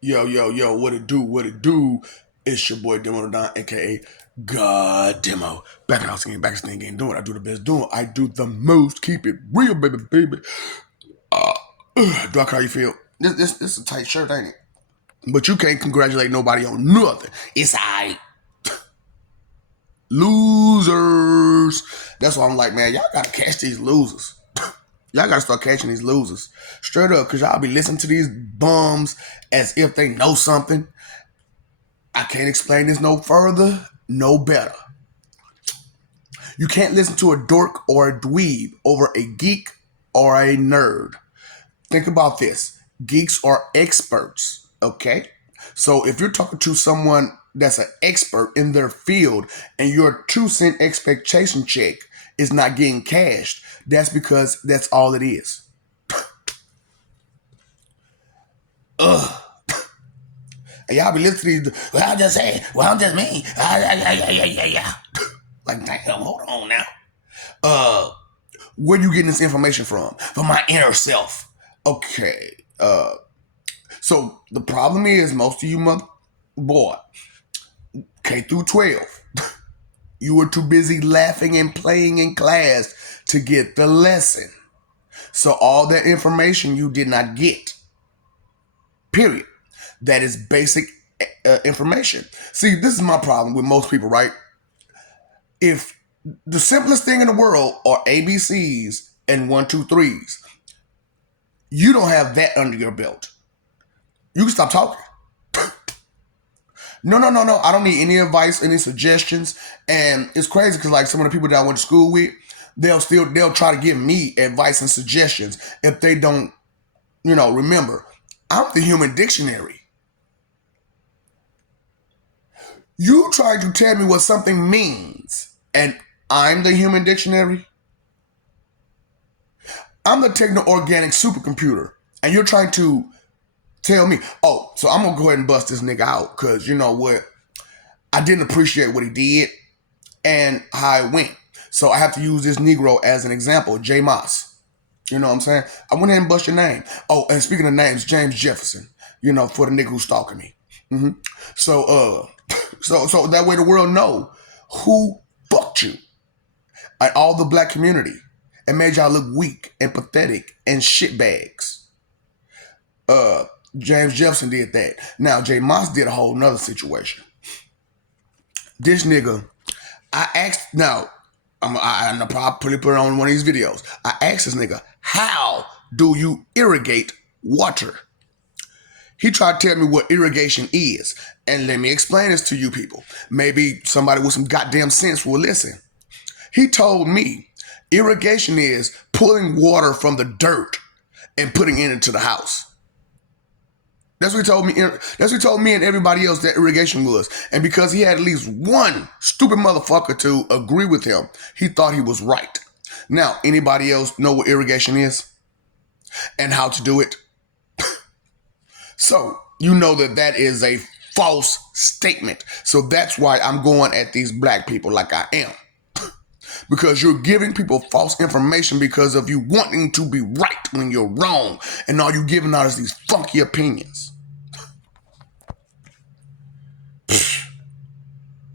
Yo, yo, yo, what it do? What it do? It's your boy Demo Don, aka God Demo. Back in house again, back in game, doing what I do the best doing. I do the most. Keep it real, baby, baby. Uh, Doc, how you feel? This is a tight shirt, ain't it? But you can't congratulate nobody on nothing. It's alright. Losers. That's why I'm like, man, y'all gotta catch these losers. Y'all gotta start catching these losers. Straight up, cause y'all be listening to these bums as if they know something. I can't explain this no further, no better. You can't listen to a dork or a dweeb over a geek or a nerd. Think about this. Geeks are experts, okay? So if you're talking to someone that's an expert in their field and your 2 cent expectation check is not getting cashed, that's because that's all it is. Ugh. And y'all be listening to these, well, I'm just saying, well, I'm just me. Yeah. Like, damn, hold on now. Where you getting this information from? From my inner self. Okay. So the problem is most of you boy, K through 12, you were too busy laughing and playing in class to get the lesson. So all that information you did not get. Period. That is basic information. See, this is my problem with most people, right? If the simplest thing in the world are ABCs and 1, 2, 3s, you don't have that under your belt. You can stop talking. No. I don't need any advice, any suggestions. And it's crazy because like some of the people that I went to school with, they'll try to give me advice and suggestions if they don't, remember. I'm the human dictionary. You try to tell me what something means, and I'm the human dictionary. I'm the techno-organic supercomputer, and you're trying to tell me, oh, so I'm going to go ahead and bust this nigga out, because you know what? I didn't appreciate what he did and how it went. So I have to use this Negro as an example, J. Moss. You know what I'm saying? I went ahead and bust your name. Oh, and speaking of names, James Jefferson, for the nigga who's stalking me. Mm-hmm. So that way the world know who fucked you. And all the black community and made y'all look weak and pathetic and shitbags. James Jefferson did that. Now, J. Moss did a whole nother situation. This nigga, I asked, now, I'll probably put it on one of these videos. I asked this nigga, how do you irrigate water? He tried to tell me what irrigation is. And let me explain this to you people. Maybe somebody with some goddamn sense will listen. He told me irrigation is pulling water from the dirt and putting it into the house. That's what he told me. That's what he told me and everybody else that irrigation was. And because he had at least one stupid motherfucker to agree with him, he thought he was right. Now, anybody else know what irrigation is and how to do it? So you know that is a false statement. So that's why I'm going at these black people like I am. Because you're giving people false information because of you wanting to be right when you're wrong. And all you giving out is these funky opinions.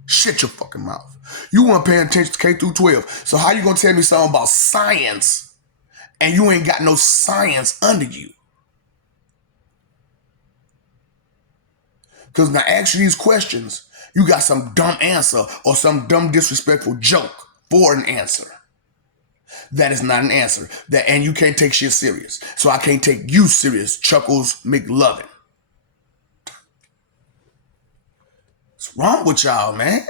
Shut your fucking mouth. You weren't paying attention to K through 12. So how you gonna tell me something about science and you ain't got no science under you? Because when I ask you these questions, you got some dumb answer or some dumb disrespectful joke for an answer. That is not an answer. And you can't take shit serious. So I can't take you serious, Chuckles McLovin. What's wrong with y'all, man?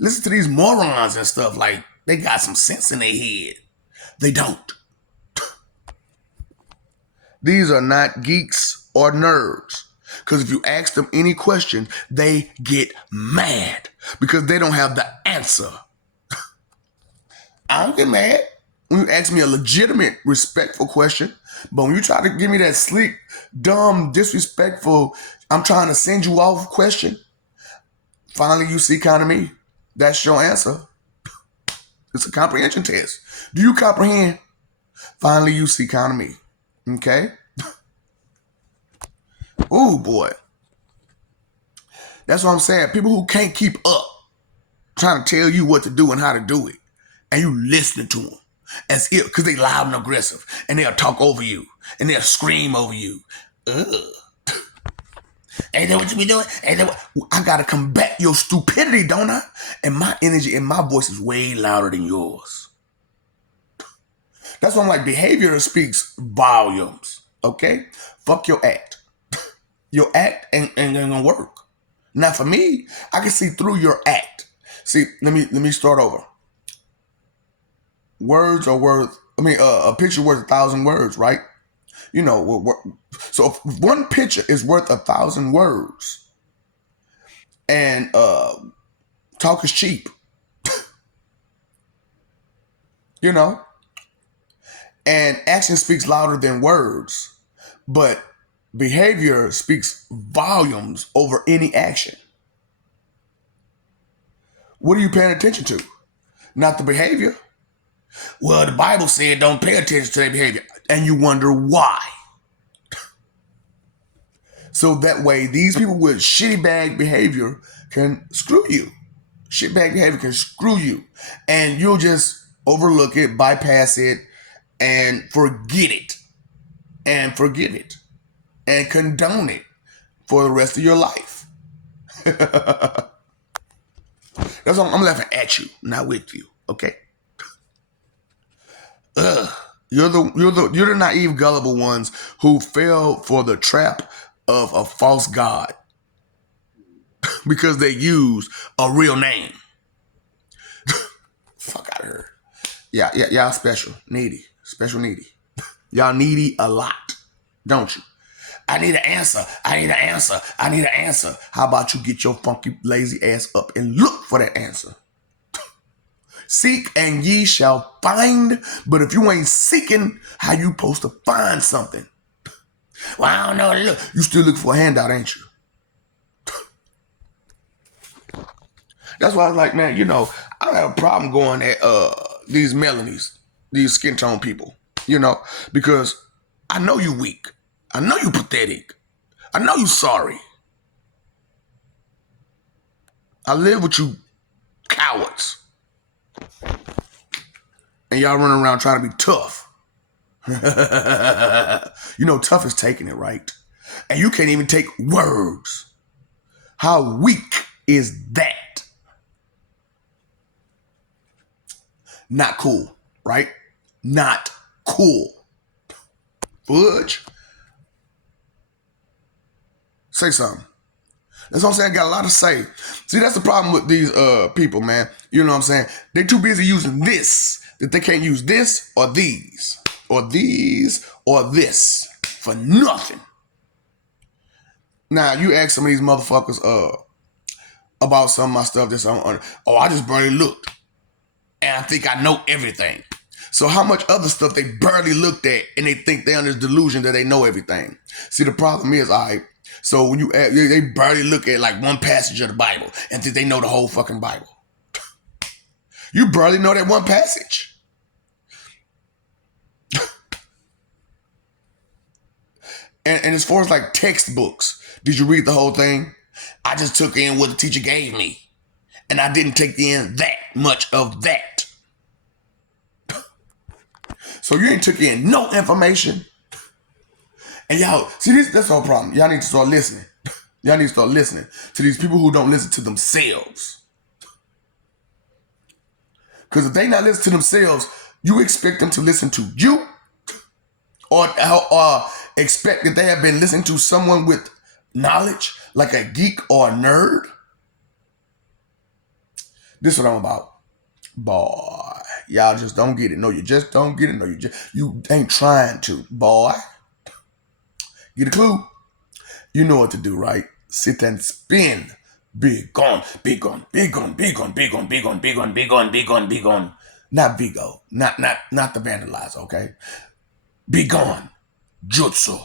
Listen to these morons and stuff like they got some sense in their head. They don't. These are not geeks or nerds. Because if you ask them any question, they get mad because they don't have the answer. I don't get mad when you ask me a legitimate, respectful question. But when you try to give me that sleek, dumb, disrespectful, I'm trying to send you off question, finally you see kind of me. That's your answer. It's a comprehension test. Do you comprehend? Finally you see kind of me. Okay? Ooh, boy. That's what I'm saying. People who can't keep up trying to tell you what to do and how to do it, and you listening to them as if because they loud and aggressive, and they'll talk over you and they'll scream over you. Ugh. Ain't that what you be doing? Ain't that what? I gotta combat your stupidity, don't I? And my energy and my voice is way louder than yours. That's why I'm like, behavior speaks volumes. Okay? Fuck your act. Your act ain't gonna work. Now for me, I can see through your act. See, let me start over. Words are worth, a picture worth 1,000 words, right? You know, so if one picture is worth 1,000 words, and talk is cheap, you know, and action speaks louder than words, but behavior speaks volumes over any action. What are you paying attention to? Not the behavior. Well, the Bible said don't pay attention to their behavior. And you wonder why. So that way, these people with shitty bag behavior can screw you. Shit bag behavior can screw you. And you'll just overlook it, bypass it, and forget it. And forgive it. And condone it for the rest of your life. That's why I'm laughing at you, not with you. Okay? You're the naive, gullible ones who fell for the trap of a false god because they use a real name. Fuck out of here. Yeah, y'all special, needy, special needy. Y'all needy a lot, don't you? I need an answer. I need an answer. I need an answer. How about you get your funky, lazy ass up and look for that answer? Seek and ye shall find. But if you ain't seeking, how you supposed to find something? Well, I don't know. Look, you still looking for a handout, ain't you? That's why I was like, man, I don't have a problem going at these Melanies, these skin tone people, because I know you weak. I know you pathetic. I know you sorry. I live with you cowards. And y'all running around trying to be tough. Tough is taking it, right? And you can't even take words. How weak is that? Not cool, right? Not cool. Fudge. Say something. That's what I'm saying. I got a lot to say. See, that's the problem with these people, man. You know what I'm saying? They're too busy using this that they can't use this or these or these or this for nothing. Now, you ask some of these motherfuckers about some of my stuff that's on. Oh, I just barely looked. And I think I know everything. So how much other stuff they barely looked at and they think they're on this delusion that they know everything. See, the problem is, so when they barely look at like one passage of the Bible and think they know the whole fucking Bible. You barely know that one passage. And as far as like textbooks, did you read the whole thing? I just took in what the teacher gave me. And I didn't take in that much of that. So you ain't took in no information. And y'all, see, that's our problem. Y'all need to start listening. Y'all need to start listening to these people who don't listen to themselves. Because if they not listen to themselves, you expect them to listen to you? Or expect that they have been listening to someone with knowledge, like a geek or a nerd? This is what I'm about. Boy, y'all just don't get it. No, you just don't get it. No, you ain't trying to, boy. Get a clue? You know what to do, right? Sit and spin. Big on, big on, big on, big on, big on, big on, big on, big on, big on, big on. Not Vigo. Not the vandalizer, okay? Be gone. Jutsu.